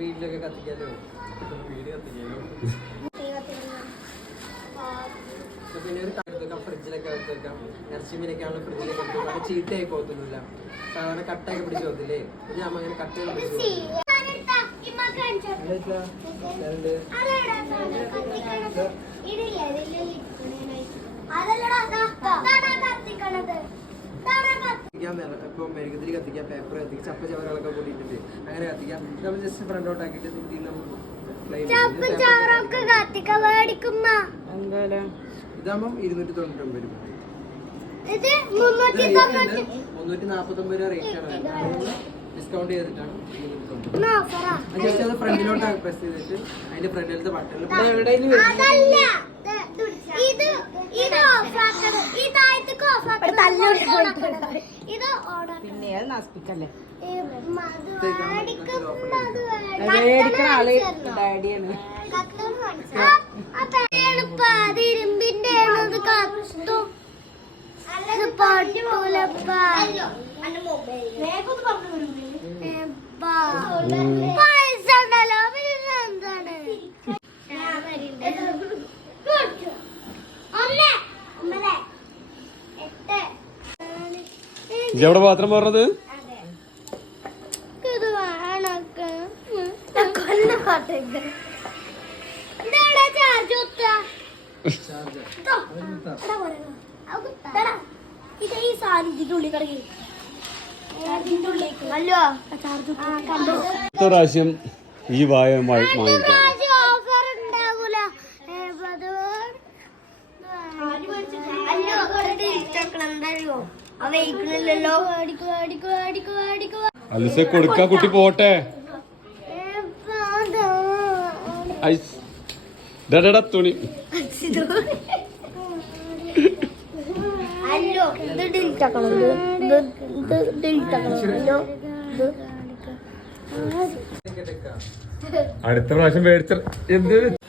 വീട്ടിലൊക്കെ കത്തിക്കാലോ പിന്നെ ഒരു കടുത്തേക്കാം ഫ്രിഡ്ജിലൊക്കെ വെക്കാം ഇറച്ചിമീനൊക്കെ ആണല്ലോ ഫ്രിഡ്ജിലൊക്കെ വെക്കും അത് ചീത്തയായി പോകത്തൊന്നുമില്ല സാധാരണ കട്ടയൊക്കെ പിടിച്ച് പോകത്തില്ലേ ഞാൻ അങ്ങനെ കട്ടയൊക്കെ പിടിച്ച് ഇപ്പൊ മെഴുകുതിരി കത്തിക്കാം പേപ്പർ കത്തിക്കാം ചപ്പ ചവറുകളൊക്കെ കൂട്ടിയിട്ടുണ്ട് അങ്ങനെ കത്തിക്കാം നമ്മൾ ജസ്റ്റ് ഫ്രണ്ടോട്ട് ആക്കിയിട്ട് ഇതാകുമ്പം 299 രൂപ 349 രൂപ റേറ്റ് ആണ് ഡിസ്കൗണ്ട് ചെയ്തിട്ടാണ് ജസ്റ്റ് അത് ഫ്രണ്ടിലോട്ട് പ്രസ് ചെയ്തിട്ട് അതിന്റെ ഫ്രണ്ടിലത്തെ ബട്ടണിൽ പിന്നെ അത് നശിപ്പിക്കല്ലേ ഡാഡിയാണ് എവിടെ പാത്രം പറഞ്ഞത് പ്രാവശ്യം ഈ വായ അലിസ കൊടുക്കാ കുട്ടി പോട്ടെ തുണി അടുത്ത പ്രാവശ്യം മേടിച്ച എന്ത്